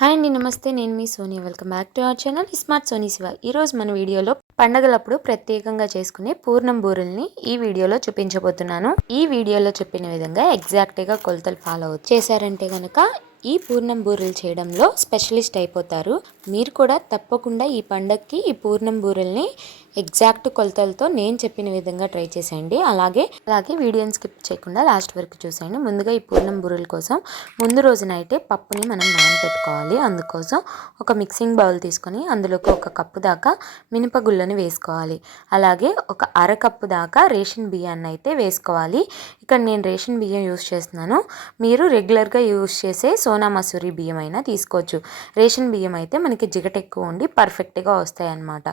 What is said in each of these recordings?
Hi అండి, నమస్తే. నేను మీ Sonia. Welcome back to our channel smart Soni Shiva. ఈరోజు మన వీడియోలో పండగలప్పుడు ప్రత్యేకంగా చేసుకునే పూర్ణం బూరెల్ని ఈ వీడియోలో చూపించబోతున్నాను. ఈ వీడియోలో చెప్పిన విధంగా ఎగ్జాక్ట్గా కొలతలు ఫాలో చేశారంటే కనుక ఈ పూర్ణం బూరెలు చేయడంలో స్పెషలిస్ట్ అయిపోతారు. మీరు కూడా తప్పకుండా ఈ పండగకి ఈ పూర్ణం బూరెల్ని ఎగ్జాక్ట్ కొలతలతో నేను చెప్పిన విధంగా ట్రై చేసేయండి. అలాగే వీడియోని స్కిప్ చేయకుండా లాస్ట్ వరకు చూసేయండి. ముందుగా ఈ పూర్ణం బూరెల కోసం ముందు రోజు నైటే పప్పుని మనం నానబెట్టుకోవాలి. అందుకోసం ఒక మిక్సింగ్ బౌల్ తీసుకొని అందులోకి ఒక కప్పు దాకా మినపగుళ్ళని వేసుకోవాలి. అలాగే ఒక అరకప్పు దాకా రేషన్ బియ్యాన్ని అయితే వేసుకోవాలి. ఇక్కడ నేను రేషన్ బియ్యం యూస్ చేస్తున్నాను. మీరు రెగ్యులర్గా యూస్ చేసే సోనా మసూరి బియ్యం అయినా తీసుకోవచ్చు. రేషన్ బియ్యం అయితే మనకి జిగట ఎక్కువ ఉండి పర్ఫెక్ట్గా వస్తాయి అన్నమాట.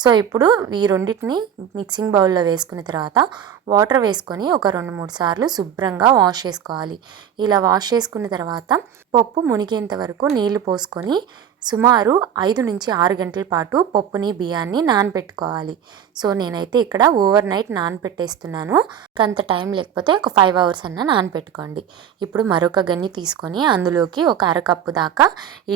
సో ఇప్పుడు ఈ రెండింటిని మిక్సింగ్ బౌల్లో వేసుకున్న తర్వాత వాటర్ వేసుకొని ఒక 2-3 సార్లు శుభ్రంగా వాష్ చేసుకోవాలి. ఇలా వాష్ చేసుకున్న తర్వాత పప్పు మునిగేంత వరకు నీళ్లు పోసుకొని సుమారు 5-6 గంటల పాటు పప్పుని బియ్యాన్ని నానబెట్టుకోవాలి. సో నేనైతే ఇక్కడ ఓవర్ నైట్ నానబెట్టేస్తున్నాను. అంత టైం లేకపోతే ఒక 5 అవర్స్ అన్న నానబెట్టుకోండి. ఇప్పుడు మరొక గన్ని తీసుకొని అందులోకి ఒక అరకప్పు దాకా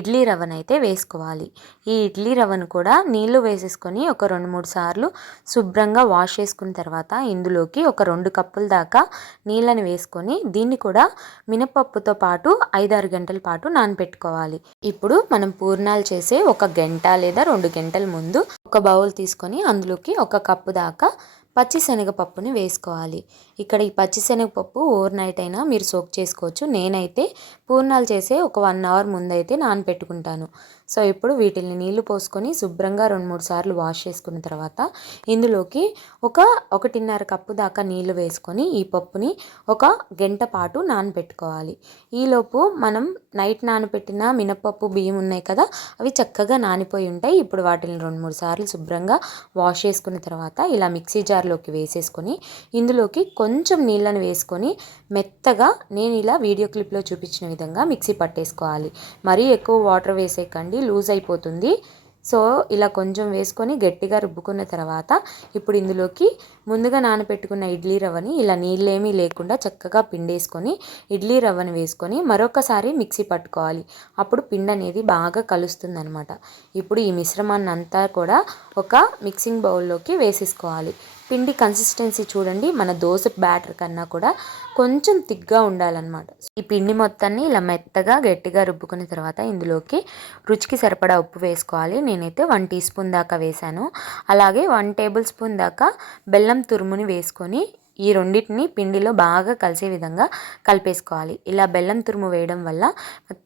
ఇడ్లీ రవ్వనైతే వేసుకోవాలి. ఈ ఇడ్లీ రవ్వను కూడా నీళ్లు వేసేసుకొని ఒక 2-3 సార్లు శుభ్రంగా వాష్ చేసుకున్న తర్వాత ఇందులోకి ఒక 2 కప్పుల దాకా నీళ్ళని వేసుకొని దీన్ని కూడా మినపప్పుతో పాటు 5-6 గంటల పాటు నానబెట్టుకోవాలి. ఇప్పుడు మనం పూర్ణాలు చేసే 1 గంట లేదా 2 గంటల ముందు ఒక బౌల్ తీసుకొని అందులోకి 1 కప్పు దాకా పచ్చిశనగపప్పుని వేసుకోవాలి. ఇక్కడ ఈ పచ్చిశనగపప్పు ఓవర్ నైట్ అయినా మీరు సోక్ చేసుకోవచ్చు. నేనైతే పూర్ణాలు చేసే ఒక 1 అవర్ ముందైతే నానబెట్టుకుంటాను. సో ఇప్పుడు వీటిని నీళ్లు పోసుకొని శుభ్రంగా 2-3 సార్లు వాష్ చేసుకున్న తర్వాత ఇందులోకి 1.5 కప్పు దాకా నీళ్లు వేసుకొని ఈ పప్పుని 1 గంట పాటు నానబెట్టుకోవాలి. ఈలోపు మనం నైట్ నానబెట్టిన మినపప్పు బియ్యం ఉన్నాయి కదా, అవి చక్కగా నానిపోయి ఉంటాయి. ఇప్పుడు వాటిని 2-3 సార్లు శుభ్రంగా వాష్ చేసుకున్న తర్వాత ఇలా మిక్సీ జార్లోకి వేసేసుకొని ఇందులోకి కొంచెం నీళ్ళని వేసుకొని మెత్తగా నేను ఇలా వీడియో క్లిప్లో చూపించిన విధంగా మిక్సీ పట్టేసుకోవాలి. మరీ ఎక్కువ వాటర్ వేసేయకండి, లూజ్ అయిపోతుంది. సో ఇలా కొంచెం వేసుకొని గట్టిగా రుబ్బుకున్న తర్వాత ఇప్పుడు ఇందులోకి ముందుగా నానబెట్టుకున్న ఇడ్లీ రవ్వని ఇలా నీళ్ళేమీ లేకుండా చక్కగా పిండేసుకొని ఇడ్లీ రవ్వని వేసుకొని మరొకసారి మిక్సీ పట్టుకోవాలి. అప్పుడు పిండి అనేది బాగా కలుస్తుంది అనమాట. ఇప్పుడు ఈ మిశ్రమాన్ని అంతా కూడా ఒక మిక్సింగ్ బౌల్లోకి వేసేసుకోవాలి. పిండి కన్సిస్టెన్సీ చూడండి, మన దోశ బ్యాటర్ కన్నా కూడా కొంచెం థిక్గా ఉండాలన్నమాట. ఈ పిండి మొత్తాన్ని ఇలా మెత్తగా గట్టిగా రుబ్బుకున్న తర్వాత ఇందులోకి రుచికి సరిపడా ఉప్పు వేసుకోవాలి. నేనైతే 1 టీ స్పూన్ దాకా వేసాను. అలాగే 1 టేబుల్ స్పూన్ దాకా బెల్లం తురుముని వేసుకొని ఈ రెండింటిని పిండిలో బాగా కలిసే విధంగా కలిపేసుకోవాలి. ఇలా బెల్లం తురుము వేయడం వల్ల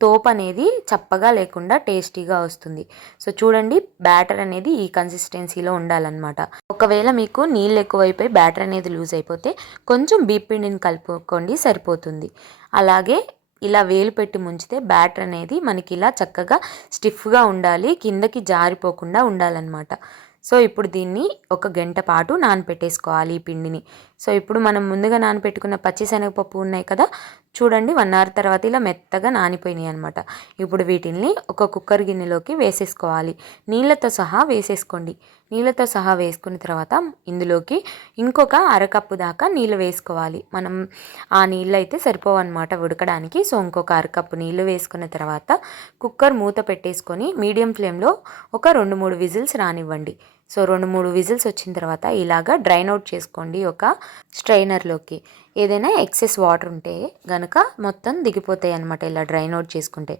తోపు అనేది చప్పగా లేకుండా టేస్టీగా వస్తుంది. సో చూడండి, బ్యాటర్ అనేది ఈ కన్సిస్టెన్సీలో ఉండాలన్నమాట. ఒకవేళ మీకు నీళ్ళు ఎక్కువైపోయి బ్యాటర్ అనేది లూజ్ అయిపోతే కొంచెం బియ్యం పిండిని కలుపుకోండి, సరిపోతుంది. అలాగే ఇలా వేలు పెట్టి ముంచితే బ్యాటర్ అనేది మనకి ఇలా చక్కగా స్టిఫ్గా ఉండాలి, కిందకి జారిపోకుండా ఉండాలన్నమాట. సో ఇప్పుడు దీన్ని 1 గంట పాటు నానపెట్టేసుకోవాలి ఈ పిండిని. సో ఇప్పుడు మనం ముందుగా నానపెట్టుకున్న పచ్చిశనగపప్పు ఉన్నాయి కదా, చూడండి 1 అవర్ తర్వాత ఇలా మెత్తగా నానిపోయినాయి అనమాట. ఇప్పుడు వీటిని ఒక కుక్కర్ గిన్నెలోకి వేసేసుకోవాలి. నీళ్ళతో సహా వేసేసుకోండి. నీళ్ళతో సహా వేసుకున్న తర్వాత ఇందులోకి ఇంకొక అరకప్పు దాకా నీళ్ళు వేసుకోవాలి. మనం ఆ నీళ్ళు అయితే సరిపోవన్నమాట ఉడకడానికి. సో ఇంకొక అరకప్పు నీళ్ళు వేసుకున్న తర్వాత కుక్కర్ మూత పెట్టేసుకొని మీడియం ఫ్లేమ్లో ఒక 2-3 విజిల్స్ రానివ్వండి. సో 2-3 విజిల్స్ వచ్చిన తర్వాత ఇలాగా డ్రైన్ అవుట్ చేసుకోండి ఒక స్ట్రైనర్లోకి. ఏదైనా ఎక్సెస్ వాటర్ ఉంటే గనక మొత్తం దిగిపోతాయి అన్నమాట ఇలా డ్రైన్ అవుట్ చేసుకుంటే.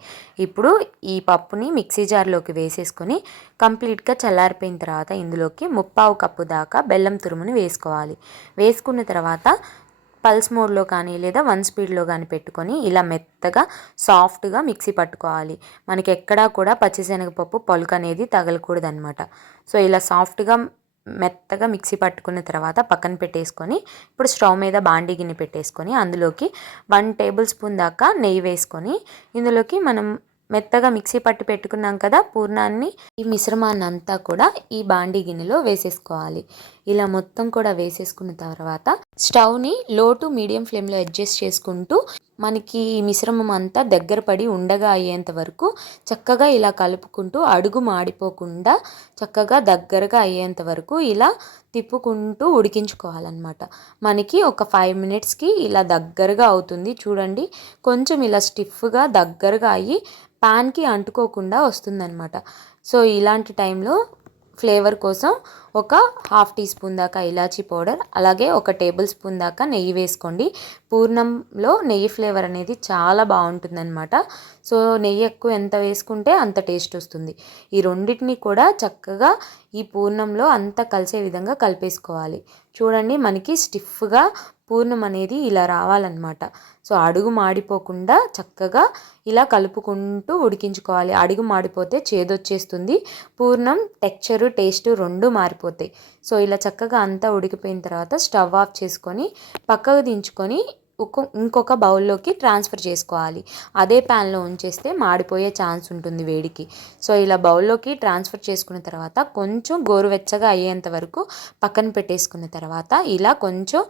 ఇప్పుడు ఈ పప్పుని మిక్సీ జార్లోకి వేసేసుకొని కంప్లీట్గా చల్లారిపోయిన తర్వాత ఇందులోకి 1/4 కప్పు దాకా బెల్లం తురుముని వేసుకోవాలి. వేసుకున్న తర్వాత పల్స్ మోడ్లో కానీ లేదా 1 స్పీడ్లో కానీ పెట్టుకొని ఇలా మెత్తగా సాఫ్ట్గా మిక్సీ పట్టుకోవాలి. మనకి ఎక్కడా కూడా పచ్చిశనగపప్పు పలుకు అనేది తగలకూడదు అనమాట. సో ఇలా సాఫ్ట్గా మెత్తగా మిక్సీ పట్టుకున్న తర్వాత పక్కన పెట్టేసుకొని ఇప్పుడు స్టవ్ మీద బాండీ గిన్నె పెట్టేసుకొని అందులోకి 1 టేబుల్ స్పూన్ దాకా నెయ్యి వేసుకొని ఇందులోకి మనం మెత్తగా మిక్సీ పట్టి పెట్టుకున్నాం కదా పూర్ణాన్ని, ఈ మిశ్రమాన్ని అంతా కూడా ఈ బాండీ గిన్నెలో వేసేసుకోవాలి. ఇలా మొత్తం కూడా వేసేసుకున్న తర్వాత స్టవ్ని లో టు మీడియం ఫ్లేమ్లో అడ్జస్ట్ చేసుకుంటూ మనకి ఈ మిశ్రమం అంతా దగ్గర పడి ఉండగా అయ్యేంత వరకు చక్కగా ఇలా కలుపుకుంటూ అడుగు మాడిపోకుండా చక్కగా దగ్గరగా అయ్యేంత వరకు ఇలా తిప్పుకుంటూ ఉడికించుకోవాలన్నమాట. మనకి ఒక 5 మినిట్స్కి ఇలా దగ్గరగా అవుతుంది చూడండి. కొంచెం ఇలా స్టిఫ్గా దగ్గరగా అయ్యి ప్యాన్కి అంటుకోకుండా వస్తుందన్నమాట. సో ఇలాంటి టైంలో ఫ్లేవర్ కోసం ఒక 1/2 టీ స్పూన్ దాకా ఇలాచీ పౌడర్, అలాగే 1 టేబుల్ స్పూన్ దాకా నెయ్యి వేసుకోండి. పూర్ణంలో నెయ్యి ఫ్లేవర్ అనేది చాలా బాగుంటుందన్నమాట. సో నెయ్యి ఎక్కువ ఎంత వేసుకుంటే అంత టేస్ట్ వస్తుంది. ఈ రెండింటిని కూడా చక్కగా ఈ పూర్ణంలో అంతా కలిసే విధంగా కలిపేసుకోవాలి. చూడండి మనకి స్టిఫ్గా పూర్ణం అనేది ఇలా రావాలన్నమాట. సో అడుగు మాడిపోకుండా చక్కగా ఇలా కలుపుకుంటూ ఉడికించుకోవాలి. అడుగు మాడిపోతే చేదొచ్చేస్తుంది, పూర్ణం టెక్స్చరు టేస్ట్ రెండు మారిపోతాయి. సో ఇలా చక్కగా అంతా ఉడికిపోయిన తర్వాత స్టవ్ ఆఫ్ చేసుకొని పక్కకు దించుకొని ఇంకొక బౌల్లోకి ట్రాన్స్ఫర్ చేసుకోవాలి. అదే ప్యాన్లో ఉంచేస్తే మాడిపోయే ఛాన్స్ ఉంటుంది వేడికి. సో ఇలా బౌల్లోకి ట్రాన్స్ఫర్ చేసుకున్న తర్వాత కొంచెం గోరువెచ్చగా అయ్యేంత వరకు పక్కన పెట్టేసుకున్న తర్వాత ఇలా కొంచెం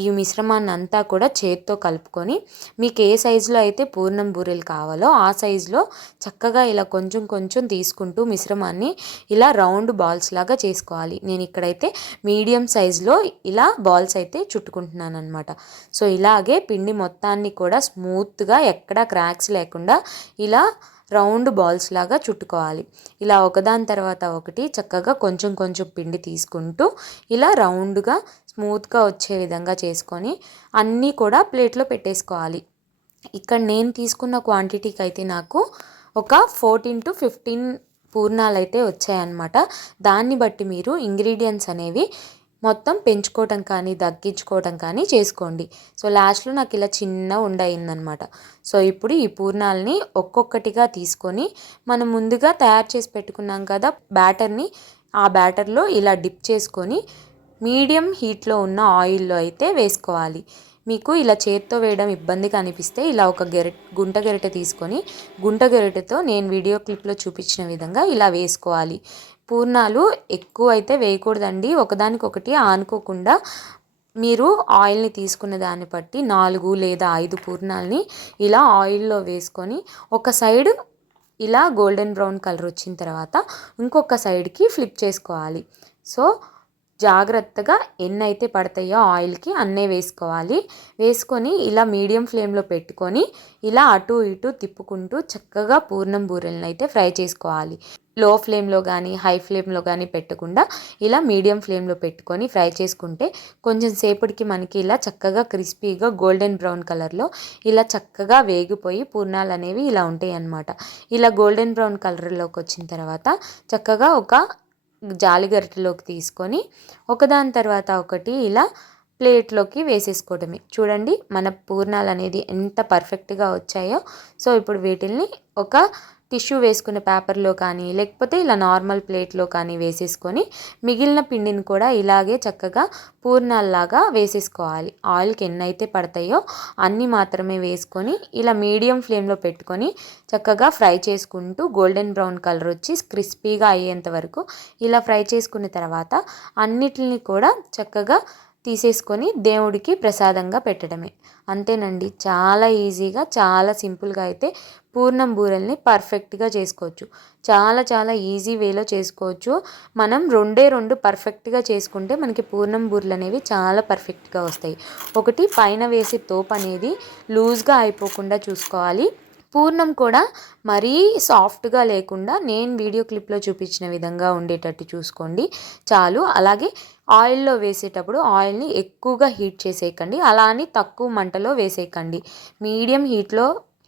ఈ మిశ్రమాన్ని అంతా కూడా చేత్తో కలుపుకొని మీకు ఏ సైజులో అయితే పూర్ణం బూరెలు కావాలో ఆ సైజులో చక్కగా ఇలా కొంచెం కొంచెం తీసుకుంటూ మిశ్రమాన్ని ఇలా రౌండ్ బాల్స్ లాగా చేసుకోవాలి. నేను ఇక్కడైతే మీడియం సైజులో ఇలా బాల్స్ అయితే చుట్టుకుంటున్నాను అనమాట. సో ఇలాగే పిండి మొత్తాన్ని కూడా స్మూత్గా ఎక్కడా క్రాక్స్ లేకుండా ఇలా రౌండ్ బాల్స్ లాగా చుట్టుకోవాలి. ఇలా ఒకదాని తర్వాత ఒకటి చక్కగా కొంచెం కొంచెం పిండి తీసుకుంటూ ఇలా రౌండ్గా స్మూత్గా వచ్చే విధంగా చేసుకొని అన్నీ కూడా ప్లేట్లో పెట్టేసుకోవాలి. ఇక్కడ నేను తీసుకున్న క్వాంటిటీకి అయితే నాకు ఒక 14 to 15 పూర్ణాలు అయితే వచ్చాయన్నమాట. దాన్ని బట్టి మీరు ఇంగ్రీడియంట్స్ అనేవి మొత్తం పెంచుకోవటం కానీ తగ్గించుకోవటం కానీ చేసుకోండి. సో లాస్ట్లో నాకు ఇలా చిన్న ఉండ అయిందనమాట. సో ఇప్పుడు ఈ పూర్ణాలని ఒక్కొక్కటిగా తీసుకొని మనం ముందుగా తయారు చేసి పెట్టుకున్నాం కదా బ్యాటర్ని, ఆ బ్యాటర్లో ఇలా డిప్ చేసుకొని మీడియం హీట్లో ఉన్న ఆయిల్లో అయితే వేసుకోవాలి. మీకు ఇలా చేత్తో వేయడం ఇబ్బందిగా అనిపిస్తే ఇలా ఒక గుంట గరిటె తీసుకొని గుంట గరిటెతో నేను వీడియో క్లిప్లో చూపించిన విధంగా ఇలా వేసుకోవాలి. పూర్ణాలు ఎక్కువ అయితే వేయకూడదండి, ఒకదానికొకటి ఆనుకోకుండా మీరు ఆయిల్ని తీసుకున్న దాన్ని బట్టి 4 లేదా 5 పూర్ణాలని ఇలా ఆయిల్లో వేసుకొని ఒక సైడ్ ఇలా గోల్డెన్ బ్రౌన్ కలర్ వచ్చిన తర్వాత ఇంకొక సైడ్కి ఫ్లిప్ చేసుకోవాలి. సో జాగ్రత్తగా ఎన్ని అయితే పడతాయో ఆయిల్కి అన్నే వేసుకోవాలి. వేసుకొని ఇలా మీడియం ఫ్లేమ్లో పెట్టుకొని ఇలా అటు ఇటు తిప్పుకుంటూ చక్కగా పూర్ణం బూరెలను అయితే ఫ్రై చేసుకోవాలి. లో ఫ్లేమ్లో కానీ హై ఫ్లేమ్లో కానీ పెట్టకుండా ఇలా మీడియం ఫ్లేమ్లో పెట్టుకొని ఫ్రై చేసుకుంటే కొంచెం సేపటికి మనకి ఇలా చక్కగా క్రిస్పీగా గోల్డెన్ బ్రౌన్ కలర్లో ఇలా చక్కగా వేగిపోయి పూర్ణాలు అనేవి ఇలా ఉంటాయి అన్నమాట. ఇలా గోల్డెన్ బ్రౌన్ కలర్లోకి వచ్చిన తర్వాత చక్కగా ఒక జాలిగరిటెలోకి తీసుకొని ఒకదాని తర్వాత ఒకటి ఇలా ప్లేట్లోకి వేసేసుకోవడమే. చూడండి మన పూర్ణాలు అనేది ఎంత పర్ఫెక్ట్గా వచ్చాయో. సో ఇప్పుడు వీటిల్ని ఒక టిష్యూ వేసుకున్న పేపర్లో కానీ లేకపోతే ఇలా నార్మల్ ప్లేట్లో కానీ వేసేసుకొని మిగిలిన పిండిని కూడా ఇలాగే చక్కగా పూర్ణాల్లాగా వేసేసుకోవాలి. ఆయిల్కి ఎన్నైతే పడతాయో అన్నీ మాత్రమే వేసుకొని ఇలా మీడియం ఫ్లేమ్లో పెట్టుకొని చక్కగా ఫ్రై చేసుకుంటూ గోల్డెన్ బ్రౌన్ కలర్ వచ్చి క్రిస్పీగా అయ్యేంత వరకు ఇలా ఫ్రై చేసుకున్న తర్వాత అన్నిటిని కూడా చక్కగా తీసేసుకొని దేవుడికి ప్రసాదంగా పెట్టడమే. అంతేనండి, చాలా ఈజీగా చాలా సింపుల్గా అయితే పూర్ణం బూరెల్ని పర్ఫెక్ట్గా చేసుకోవచ్చు. చాలా చాలా ఈజీ వేలో చేసుకోవచ్చు. మనం రెండు పర్ఫెక్ట్గా చేసుకుంటే మనకి పూర్ణం బూరెలు అనేవి చాలా పర్ఫెక్ట్గా వస్తాయి. ఒకటి పైన వేసే తోపు అనేది లూజ్గా అయిపోకుండా చూసుకోవాలి. పూర్ణం కూడా మరీ సాఫ్ట్గా లేకుండా నేను వీడియో క్లిప్లో చూపించిన విధంగా ఉండేటట్టు చూసుకోండి చాలు. అలాగే ఆయిల్లో వేసేటప్పుడు ఆయిల్ని ఎక్కువగా హీట్ చేసేయకండి, అలా అని తక్కువ మంటలో వేసేయకండి. మీడియం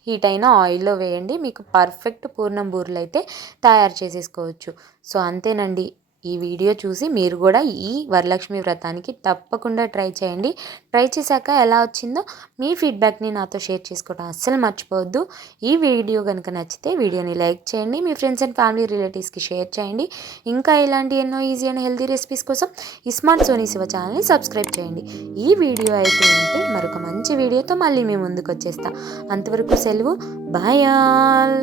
హీట్ అయిన ఆయిల్లో వేయండి. మీకు పర్ఫెక్ట్ పూర్ణం బూరెలు అయితే తయారు చేసేసుకోవచ్చు. సో అంతేనండి, ఈ వీడియో చూసి మీరు కూడా ఈ వరలక్ష్మి వ్రతానికి తప్పకుండా ట్రై చేయండి. ట్రై చేశాక ఎలా వచ్చిందో మీ ఫీడ్బ్యాక్ని నాతో షేర్ చేసుకోవడం అస్సలు మర్చిపోవద్దు. ఈ వీడియో కనుక నచ్చితే వీడియోని లైక్ చేయండి, మీ ఫ్రెండ్స్ అండ్ ఫ్యామిలీ రిలేటివ్స్కి షేర్ చేయండి. ఇంకా ఇలాంటి ఎన్నో ఈజీ అండ్ హెల్తీ రెసిపీస్ కోసం స్మార్ట్ సోనీ శివ ఛానల్ని సబ్స్క్రైబ్ చేయండి. ఈ వీడియో అయితే ఉంటే మరొక మంచి వీడియోతో మళ్ళీ మేము ముందుకు వచ్చేస్తా. అంతవరకు సెలవు, బాయ్ ఆల్.